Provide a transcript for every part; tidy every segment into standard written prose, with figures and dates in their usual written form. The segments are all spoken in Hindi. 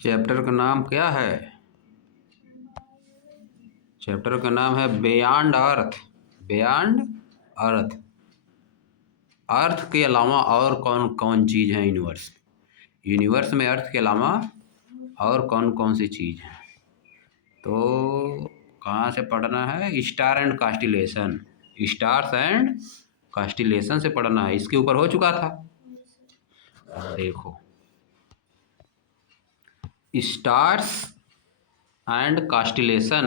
चैप्टर का नाम क्या है? चैप्टर का नाम है बियॉन्ड अर्थ। बियॉन्ड अर्थ। अर्थ के अलावा और कौन कौन चीज़ है यूनिवर्स? यूनिवर्स में अर्थ के अलावा और कौन कौन सी चीज़ है? तो कहाँ से पढ़ना है? Star and constellation. Stars and constellation से पढ़ना है। इसके ऊपर हो चुका था। अब देखो, stars and constellation.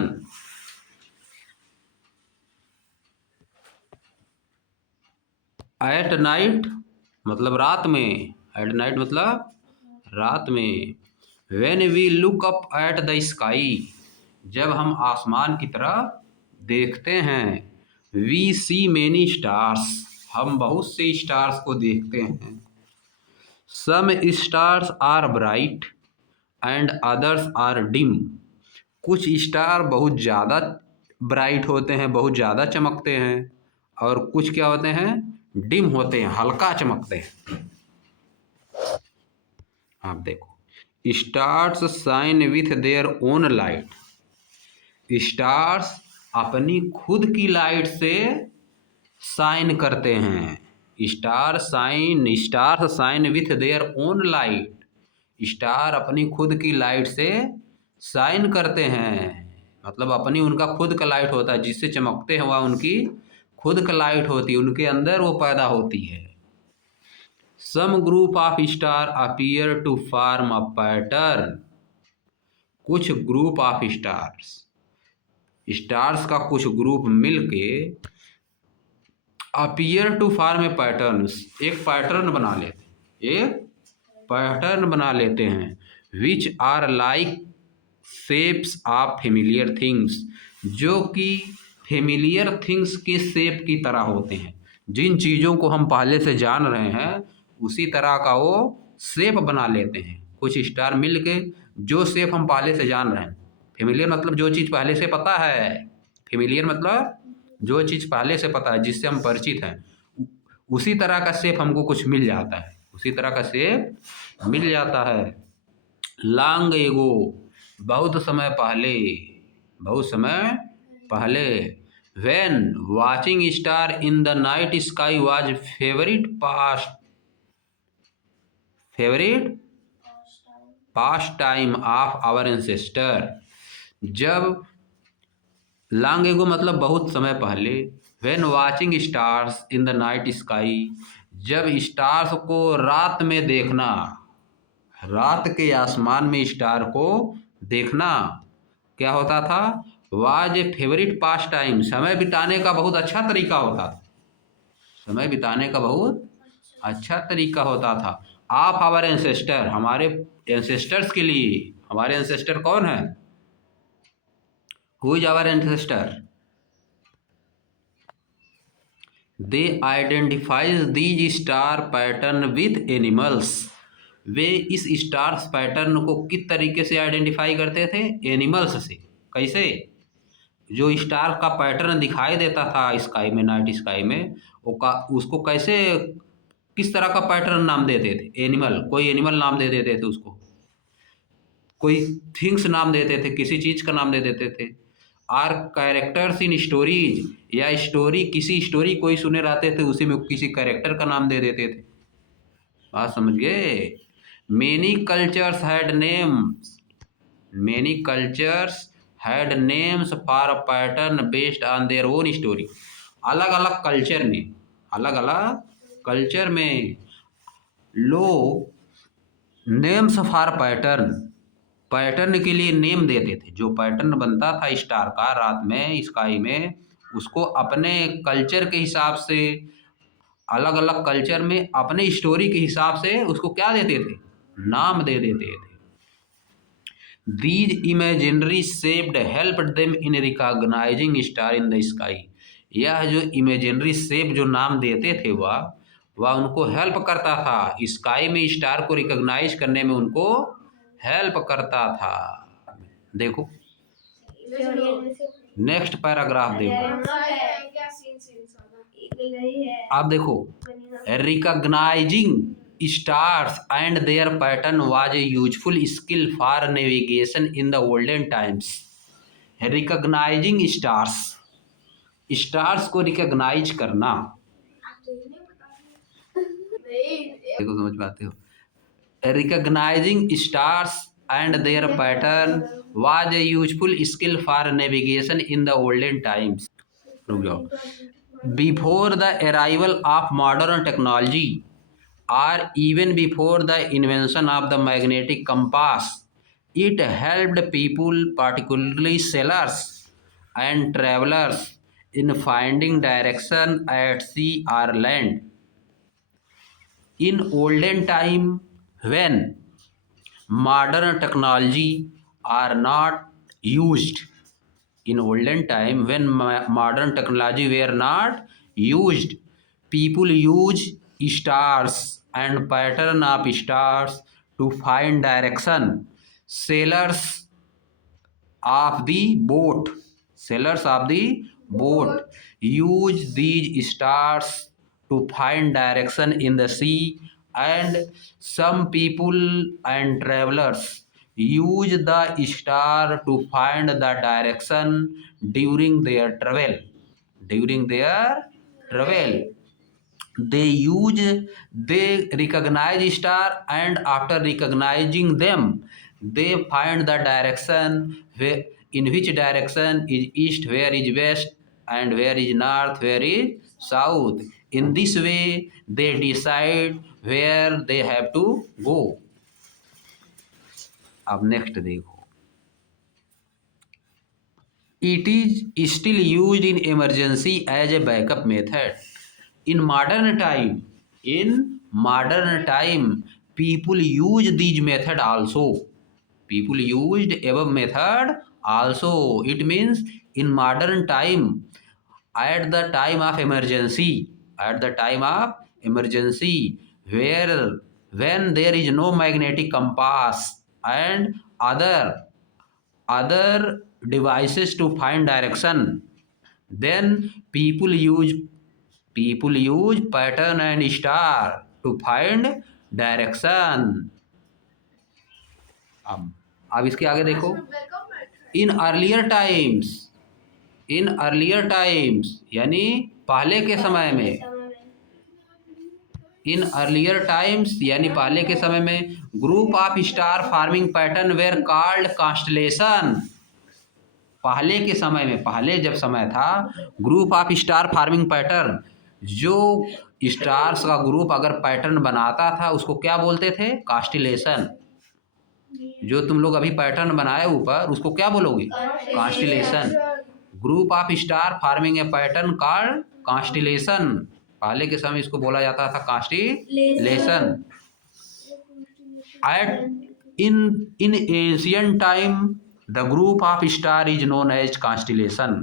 At night मतलब रात में। एट नाइट मतलब रात में। When we look up at the sky, जब हम आसमान की तरफ देखते हैं। वी सी मैनी स्टार्स, हम बहुत से स्टार्स को देखते हैं। Some stars are bright and others are dim, कुछ स्टार बहुत ज़्यादा ब्राइट होते हैं, बहुत ज़्यादा चमकते हैं, और कुछ क्या होते हैं? डिम होते हैं, हल्का चमकते हैं। आप देखो, stars shine with their own light. Stars अपनी खुद की लाइट से शाइन करते हैं। Stars shine with their own light. Star अपनी खुद की लाइट से शाइन करते हैं, मतलब अपनी उनका खुद का लाइट होता है, जिससे चमकते हैं, वह उनकी खुद का लाइट होती है, उनके अंदर वो पैदा होती है। Some group of star appear to form a pattern, कुछ ग्रुप ऑफ स्टार्स का कुछ ग्रुप मिलके appear to form a pattern, एक पैटर्न बना लेते हैं। Which are like shapes of familiar things, जो कि फेमिलियर थिंग्स के शेप की तरह होते हैं। जिन चीज़ों को हम पहले से जान रहे हैं उसी तरह का वो शेप बना लेते हैं। कुछ स्टार मिल के जो शेप हम पहले से जान रहे हैं। फेमिलियर मतलब जो चीज़ पहले से पता है। फेमिलियर मतलब जो चीज़ पहले से पता है, जिससे हम परिचित हैं, उसी तरह का शेप हमको कुछ मिल जाता है, उसी तरह का शेप मिल जाता है। लॉन्ग एगो, बहुत समय पहले, बहुत समय पहले। When watching star in the night sky was favourite pastime of our ancestor. जब लॉन्ग एगो मतलब बहुत समय पहले। When watching stars in the night sky, जब स्टार्स को रात में देखना, रात के आसमान में स्टार को देखना क्या होता था? Was a favourite pass time, समय बिताने का बहुत अच्छा तरीका होता था। समय बिताने का बहुत अच्छा तरीका होता था। ऑफ आवर एंसेस्टर, हमारे एंसेस्टर्स के लिए। हमारे एंसेस्टर कौन है? Who is our ancestor? They identifies these star pattern with animals, वे इस स्टार्स पैटर्न को किस तरीके से आइडेंटिफाई करते थे? एनिमल्स से। कैसे? जो स्टार का पैटर्न दिखाई देता था स्काई में, नाइट स्काई में, उसको कैसे, किस तरह का पैटर्न नाम देते थे? एनिमल, कोई एनिमल नाम दे देते थे उसको, कोई थिंग्स नाम देते थे, किसी चीज़ का नाम दे देते थे। आर कैरेक्टर्स इन स्टोरीज, या स्टोरी, किसी स्टोरी कोई सुने रहते थे, उसी में किसी कैरेक्टर का नाम दे देते थे। बात समझ गए? Many cultures had names, many cultures had names for a pattern based on their own story. अलग अलग कल्चर में, अलग अलग कल्चर में लोग नेम्स फॉर पैटर्न, पैटर्न के लिए नेम देते थे। जो पैटर्न बनता था स्टार का रात में स्काई में, उसको अपने कल्चर के हिसाब से, अलग अलग कल्चर में अपने स्टोरी के हिसाब से उसको क्या देते थे? नाम दे देते थे। These imaginary shaped helped them in recognizing star in the sky, यह जो इमेजिनरी शेप जो नाम देते थे वह उनको हेल्प करता था, स्काई में स्टार को रिकॉग्नाइज करने में उनको हेल्प करता था। देखो नेक्स्ट पैराग्राफ देखो। आप देखो, recognising stars and their pattern was a useful skill for navigation in the olden times. Recognizing stars, stars को रिकॉग्नाइज करना, देखो समझ पाते हो, recognizing stars and their pattern was a useful skill for navigation in the olden times. रुक जाओ. Before the arrival of modern technology, or even before the invention of the magnetic compass, it helped people, particularly sailors and travelers, in finding direction at sea or land. In olden time, when modern technology are not used, in olden time when modern technology were not used, people use stars and pattern of stars to find direction. Sailors of the boat, sailors of the boat use these stars to find direction in the sea, and some people and travelers use the star to find the direction during their travel. During their travel, they recognize star, and after recognizing them they find the direction, where in which direction is east, where is west, and where is north, where is south. In this way they decide where they have to go. अब नेक्स्ट देखो. It is still used in emergency as a backup method. In modern time, people use these method also. People used above method also. It means in modern time, at the time of emergency, where when there is no magnetic compass and other devices to find direction, then people use pattern and star to find direction. अब इसके आगे देखो. इन अर्लियर टाइम्स यानी पहले के समय में, इन अर्लियर टाइम्स यानी पहले के समय में, group of star farming pattern where called constellation. पहले के समय में, पहले जब समय था, group of star farming pattern, जो स्टार्स का ग्रुप अगर पैटर्न बनाता था उसको क्या बोलते थे? कॉन्स्टलेशन. जो तुम लोग अभी पैटर्न बनाए ऊपर उसको क्या बोलोगे? Constellation. Group of star forming a pattern called constellation. पहले के समय इसको बोला जाता था constellation. At in ancient time the group of star is known as constellation.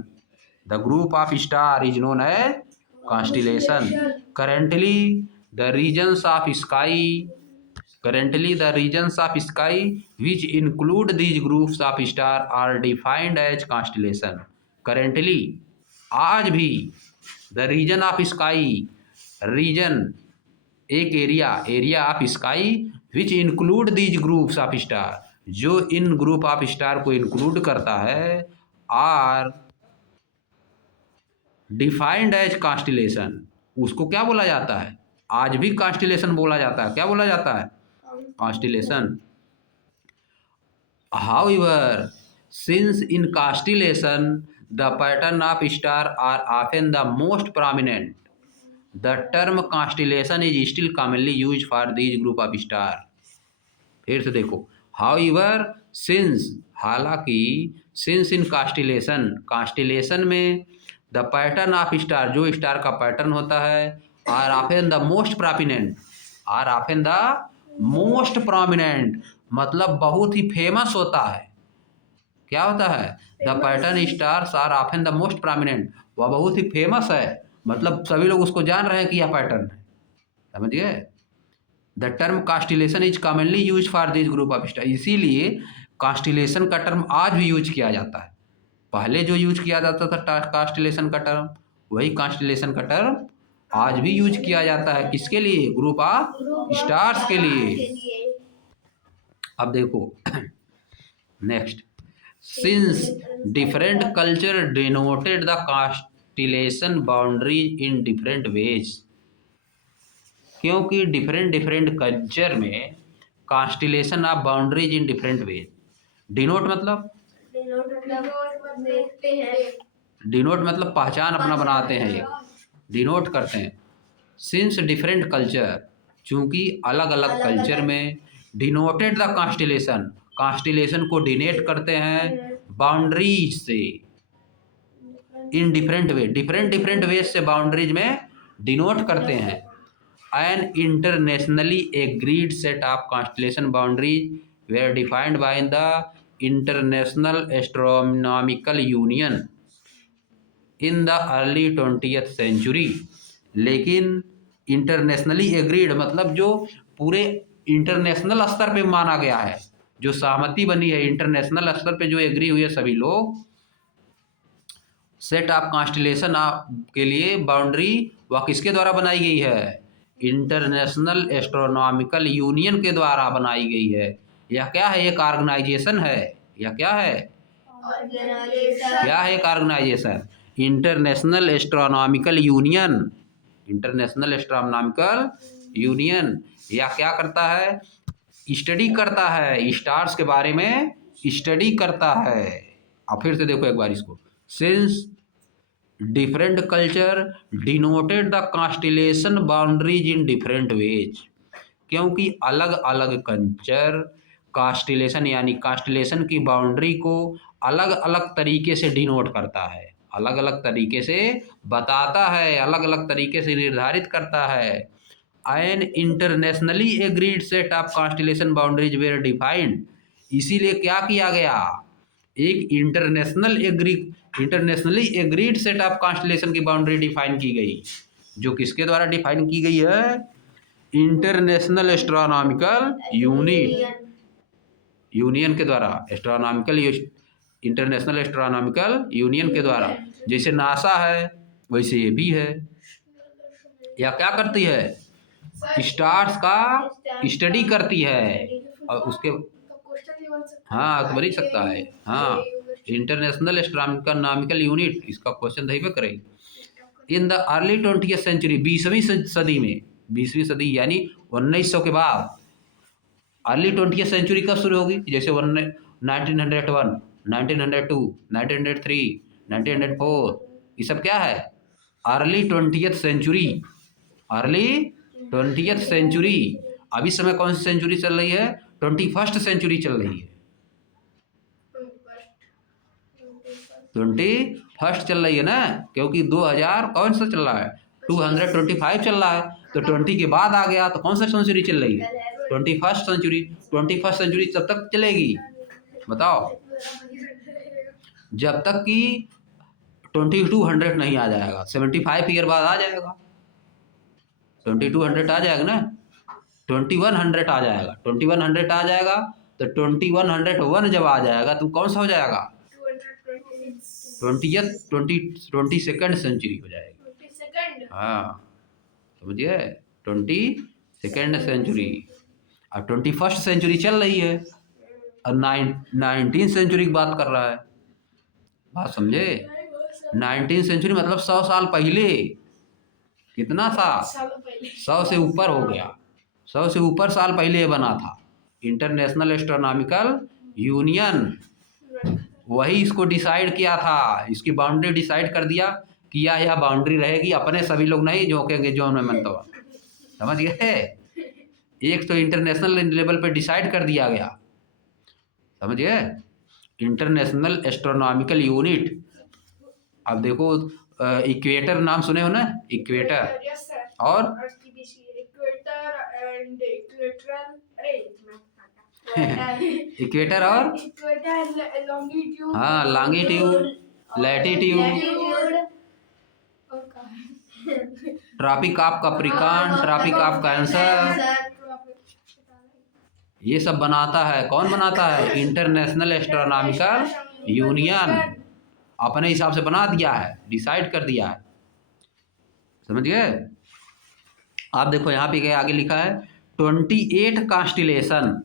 The group of star is known as constellation. Currently the regions of sky which include these groups of star are defined as constellation. Currently, आज भी the region of sky, region एक area of sky which include these groups of star, जो इन ग्रुप ऑफ स्टार को इंक्लूड करता है, आर डिफाइंड एज कॉन्स्टिलेशन. उसको क्या बोला जाता है? आज भी कॉन्स्टिलेशन बोला जाता है. क्या बोला जाता है? Constellation. However, since in constellation the pattern of star are often the most prominent, the term constellation is still commonly used for these group of star. फिर से देखो. however, since, हालांकि, since in constellation में the pattern of star, जो स्टार का पैटर्न होता है, are often the most prominent, मतलब बहुत ही फेमस होता है. क्या होता है? The pattern stars are often the most prominent. वह बहुत ही फेमस है, मतलब सभी लोग उसको जान रहे हैं कि यह पैटर्न है. समझ गए? The term constellation is commonly use for this group of star. इसीलिए कॉन्स्टिलेशन का टर्म आज भी यूज किया जाता है. पहले जो यूज किया जाता था कॉन्स्टिलेशन का टर्म, वही कॉन्स्टिलेशन का टर्म आज भी यूज किया जाता है। किसके लिए? ग्रुप ऑफ स्टार्स के लिए। अब देखो next, since different culture denoted the constellation boundaries in different ways, क्योंकि डिफरेंट डिफरेंट कल्चर में constellation of boundaries in different ways. Denote मतलब पहचान अपना बनाते हैं, ये डिनोट करते हैं। सिंस डिफरेंट कल्चर, चूंकि अलग अलग कल्चर में, डिनोटेड द कांस्टिलेशन, कांस्टिलेशन को डिनेट करते हैं बाउंड्रीज से, in different way, different different ways से बाउंड्रीज में डिनोट करते हैं। An internationally agreed set of constellation boundaries were defined by the International astronomical Union in the early 20th century. लेकिन इंटरनेशनली एग्रीड मतलब जो पूरे इंटरनेशनल स्तर पे माना गया है, जो सहमति बनी है इंटरनेशनल स्तर पे, जो एग्री हुए सभी लोग, सेट ऑफ कांस्टिलेशन के लिए बाउंड्री वह किसके द्वारा बनाई गई है? इंटरनेशनल एस्ट्रोनॉमिकल यूनियन के द्वारा बनाई गई है। यह क्या है? एक ऑर्गेनाइजेशन है। यह क्या है? क्या है? एक organisation, international astronomical union. International astronomical union यह क्या करता है? स्टडी करता है, स्टार्स के बारे में स्टडी करता है। अब फिर से देखो एक बार इसको, since different culture denoted the constellation boundaries in different ways, क्योंकि अलग अलग कल्चर कांस्टिलेशन यानी कांस्टिलेशन की बाउंड्री को अलग अलग तरीके से डिनोट करता है, अलग अलग तरीके से बताता है, अलग अलग तरीके से निर्धारित करता है। An internationally agreed set of constellation boundaries were defined, इसीलिए क्या किया गया? एक internationally agreed set of constellation की बाउंड्री डिफाइन की गई, जो किसके द्वारा डिफाइन की गई है? इंटरनेशनल एस्ट्रोनॉमिकल यूनियन के द्वारा, इंटरनेशनल एस्ट्रोनॉमिकल यूनियन के द्वारा। जैसे नासा है वैसे ये भी है। या क्या करती है? स्टार्स का स्टडी करती है और उसके, हाँ तो बन सकता है, हाँ इंटरनेशनल एस्ट्रोनॉमिकल यूनिट, इसका क्वेश्चन दही पे करेंगे। In the early 20th century, 20वीं सदी में, 20वीं सदी यानी 1900 के बाद। अर्ली 20th सेंचुरी कब शुरू होगी? जैसे 1901, 1902, 1903, 1904, ये सब क्या है? Early 20th century, early 20th century. अभी समय कौन सी सेंचुरी चल रही है? 21st सेंचुरी चल रही है, 21st चल रही है ना, क्योंकि 2000 कौन सा चल रहा है? 225 चल रहा है, तो 20 के बाद आ गया, तो कौन सा सेंचुरी चल रही है? 21st century. 21st सेंचुरी तब तक चलेगी, बताओ, जब तक कि 2200 नहीं आ जाएगा। 75 ईयर बाद आ जाएगा, 2200 आ जाएगा ना, 2100 आ जाएगा, 2100 आ जाएगा, तो 2101 जब आ जाएगा तो कौन सा हो जाएगा? 22nd सेंचुरी हो जाएगी। हाँ समझिए, 22nd सेंचुरी। अब 21st सेंचुरी चल रही है, अब 19th सेंचुरी की बात कर रहा है, बात समझे? 19th सेंचुरी मतलब 100 साल पहले। कितना साल? 100 से ऊपर हो गया, 100 से ऊपर साल पहले बना था इंटरनेशनल एस्ट्रोनॉमिकल यूनियन। वही इसको डिसाइड किया था, इसकी बाउंड्री डिसाइड कर दिया कि यह बाउंड्री रहेगी, अपने सभी लोग नहीं झोंकेंगे जो मैं मनता हुआ, समझ गए? एक तो इंटरनेशनल लेवल पे डिसाइड कर दिया गया, समझ गए? International astronomical unit. अब देखो इक्वेटर नाम सुने हो ना? इक्वेटर और इक्वेटर और हाँ longitude, latitude, Tropic of Capricorn, Tropic of Cancer, ये सब बनाता है। कौन बनाता है? इंटरनेशनल एस्ट्रोनॉमिकल यूनियन अपने हिसाब से बना दिया है, डिसाइड कर दिया है, समझ गए? आप देखो यहाँ पे क्या आगे लिखा है, 28 कांस्टिलेशन,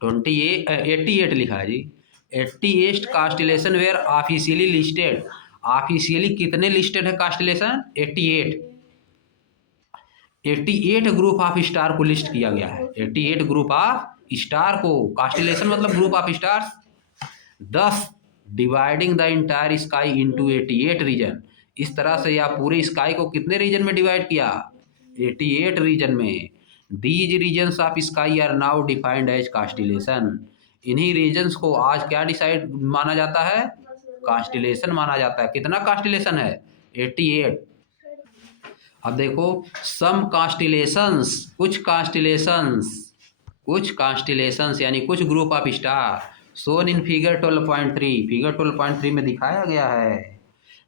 88 लिखा है जी, 88 कांस्टिलेशन वेयर ऑफिशियली लिस्टेड। ऑफिशियली कितने लिस्टेड है कांस्टिलेशन? 88। 88 ग्रुप ऑफ स्टार को लिस्ट किया गया है, 88 ग्रुप ऑफ स्टार को, कांस्टिलेशन मतलब group of stars. 10 dividing the entire sky into 88 region. इस तरह से या पूरे स्काई को कितने रीजन में डिवाइड किया? 88 रीजन में। These regions of sky are now defined as constellation. इन्हीं रीजन्स को आज क्या डिसाइड माना जाता है? कांस्टिलेशन माना जाता है। कितना कांस्टिलेशन है? 88। अब देखो, सम कांस्टिलेशंस, कुछ कांस्टिलेशंस यानी कुछ group of star shown in figure 12.3, figure 12.3 में दिखाया गया है।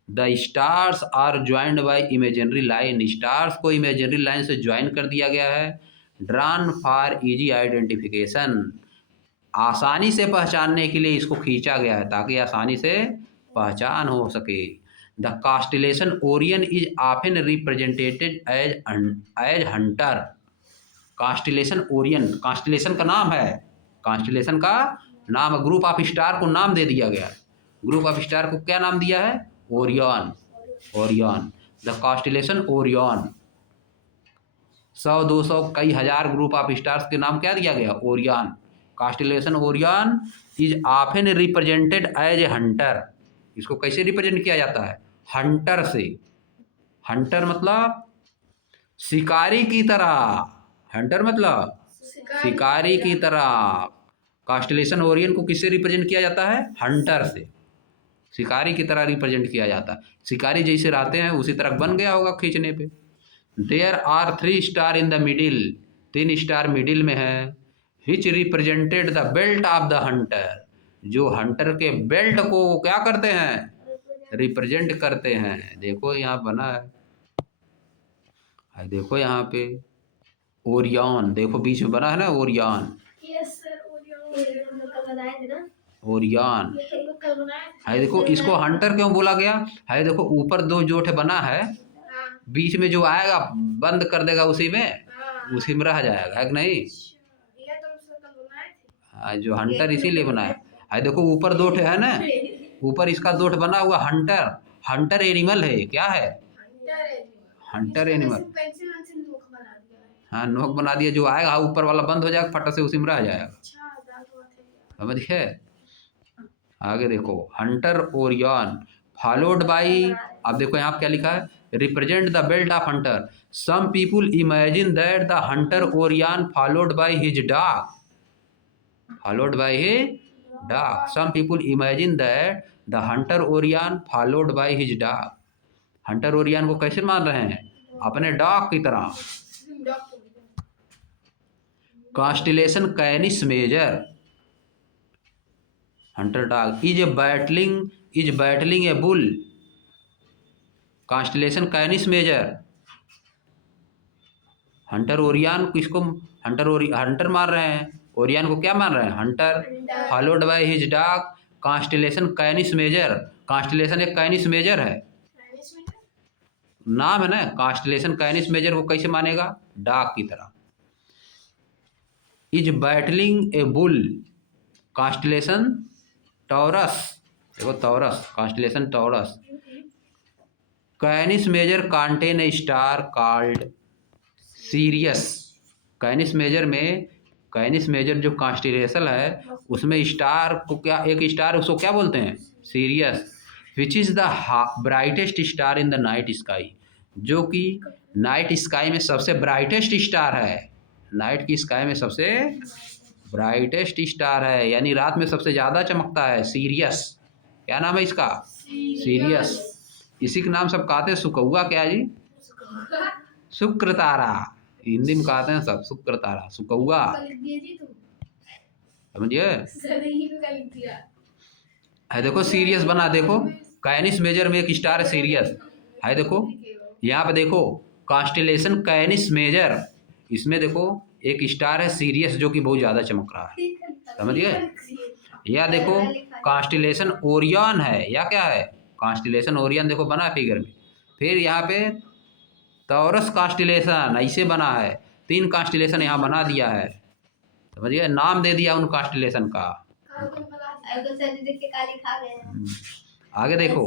The stars are joined by imaginary line, stars को इमेजिनरी लाइन से ज्वाइन कर दिया गया है। ड्रॉन फॉर इजी आइडेंटिफिकेशन, आसानी से पहचानने के लिए इसको खींचा गया है ताकि आसानी से पहचान हो सके। The constellation Orion is often represented as hunter. Constellation Orion, constellation का नाम है, कांस्टिलेशन का नाम, ग्रुप ऑफ स्टार को नाम दे दिया गया है। ग्रुप ऑफ स्टार को क्या नाम दिया है? Orion, Orion. The constellation Orion. 100, 200, कई हजार ग्रुप ऑफ स्टार्स के नाम क्या दिया गया? Orion. Constellation Orion is often represented as a hunter. इसको कैसे रिप्रेजेंट किया जाता है? हंटर से। हंटर मतलब शिकारी की तरह, हंटर मतलब शिकारी की तरह। कांस्टिलेशन ओरियन को किससे रिप्रेजेंट किया जाता है? हंटर से, शिकारी की तरह रिप्रेजेंट किया जाता है। शिकारी जैसे रहते हैं उसी तरह बन गया होगा खींचने पे। There are 3 star in the middle, 3 star middle में है। Which represented the belt of the hunter, जो हंटर के बेल्ट को क्या करते हैं? रिप्रेजेंट करते हैं। देखो यहाँ बना है, देखो यहाँ पे ओरियन, देखो बीच में बना है ना ओरियन। ओरियन है, देखो इसको हंटर क्यों बोला गया है? देखो ऊपर दो जोठ बना है, बीच में जो आएगा बंद कर देगा उसी में, उसी में रह जाएगा, है कि नहीं? जो हंटर इसीलिए बना है। देखो ऊपर दोठ है ना, ऊपर इसका दोठ बना हुआ हंटर, हंटर एनिमल है, क्या है? Hunter animal. हाँ, नोक बना दिया, जो आएगा ऊपर वाला बंद हो जाएगा, फटा से उसी में रह जाएगा। समझिए? आगे देखो, हंटर ओरियन फॉलोड बाई, अब देखो यहाँ क्या लिखा है? Represent the belt of hunter. Some people imagine that the hunter Orion followed by his dog, followed by a dog. Some people imagine that the hunter Orion followed by his dog. Hunter Orion को कैसे मान रहे हैं? अपने डॉग की तरह। Constellation Canis Major, hunter dog is battling a bull. Constellation Canis Major, hunter Orion किसको? हंटर मान रहे हैं, ओरियन को क्या मान रहे हैं? Hunter. Followed by his dog, constellation Canis Major. Constellation एक कैनिस मेजर है, नाम है ना। कांस्टिलेशन कैनिस मेजर को कैसे मानेगा? डॉग की तरह। Is battling a bull, constellation Taurus, देखो Taurus, constellation Taurus. Canis Major contain a star called Sirius. Canis Major में, कैनिस मेजर जो कांस्टिलेशन है उसमें स्टार को क्या, एक स्टार उसको क्या बोलते हैं? Serious. Which is the brightest star in the night sky, जो कि नाइट स्काई में सबसे ब्राइटेस्ट स्टार है। नाइट की स्काई में सबसे ब्राइटेस्ट स्टार है, यानी रात में सबसे ज़्यादा चमकता है। सीरियस, क्या नाम है इसका? सीरियस। इसी के नाम सब कहते हैं। सुकौआ क्या जी? शुक्र तारा, हिंदी में कहते हैं सब शुक्र तारा, सुकौआ। समझिए? है देखो सीरियस बना, देखो कैनिस मेजर में एक स्टार है सीरियस है। देखो यहाँ पे देखो कांस्टिलेशन कैनिस मेजर, इसमें देखो एक स्टार है सीरियस जो कि बहुत ज़्यादा चमक रहा है। समझिए? या देखो कांस्टिलेशन ओरियन है, या क्या है? कांस्टिलेशन ओरियन देखो बना फिगर में। फिर यहाँ पे टॉरस कास्टिलेशन ऐसे बना है, 3 कास्टिलेशन यहाँ बना दिया है, समझिए, नाम दे दिया उन कास्टिलेशन का। आगे देखो।